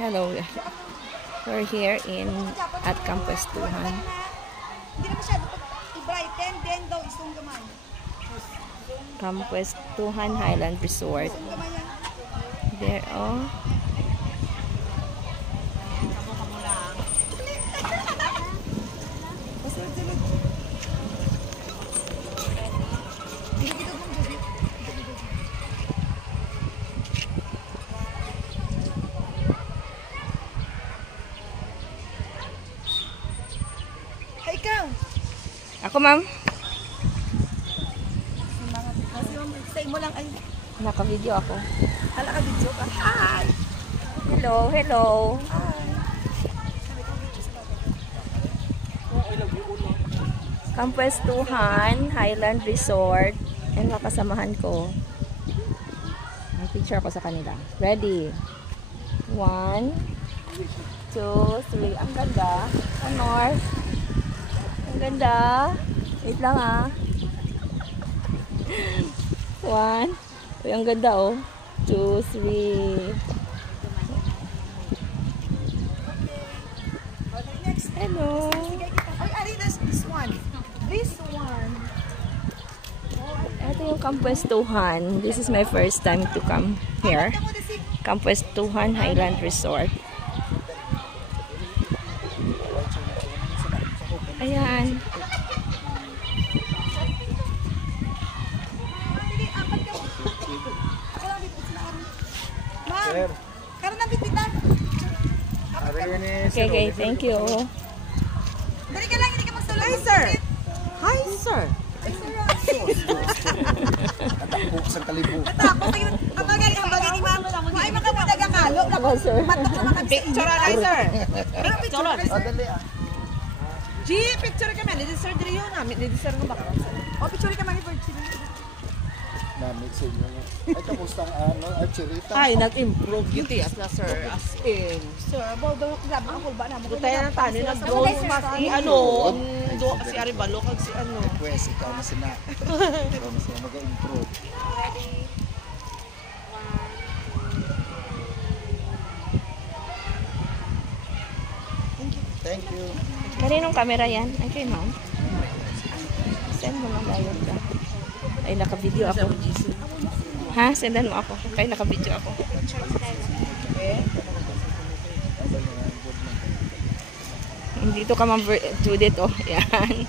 Hello. We're here at Kampuestuhan. Kampuestuhan Highland Resort. There, oh. Ikaw. Ako, ma'am. Say mo lang ay. Naka-video ako. Hala ka video ka. Hi. Hello, hello. Hi. Kampuestuhan Highland Resort. Yan mga kasamahan ko. May picture ako sa kanila. Ready? 1, 2, 3. Ang ganda. Honor. Ang ganda. Wait lang ah. 1. Uy, ang ganda oh. 2, 3. Hello. Ay, ari, this one. This one. Ito yung Kampuestuhan. This is my first time to come here. Kampuestuhan Highland Resort. Ayan. Ma'am, karon na bititan. Okay, thank you. Dali ka lang, hindi ka magsulong. Hi, sir. Hi, sir. Natakbo sa kalibo. Natapos yun. Ang bagay ni ma'am. Ay, makapagagakalo. Picture na, sir. Picture na. Dali ah. G, picture ka man. Nidisir diri yun namin. Nidisir mo ba? O, picture ka man ni Virgin. Namit sa inyo. Ay, kamusta ang archerita? Ay, nag-improve yung tias na, sir. As in. Sir, about the grab ang kulba naman. Tayo na tayo, nag-draw mas do kasi Aribalo, kag si ano. Request, ikaw na sila. Ikaw na sila mag-improve. Thank you. Kaninong camera yan? Ay, kay ma'am. Send mo lang tayo ka. Ay, naka-video ako. Ha? Sendan mo ako. Kaya naka-video ako. Dito ka, ma'am Judith, oh. Yan.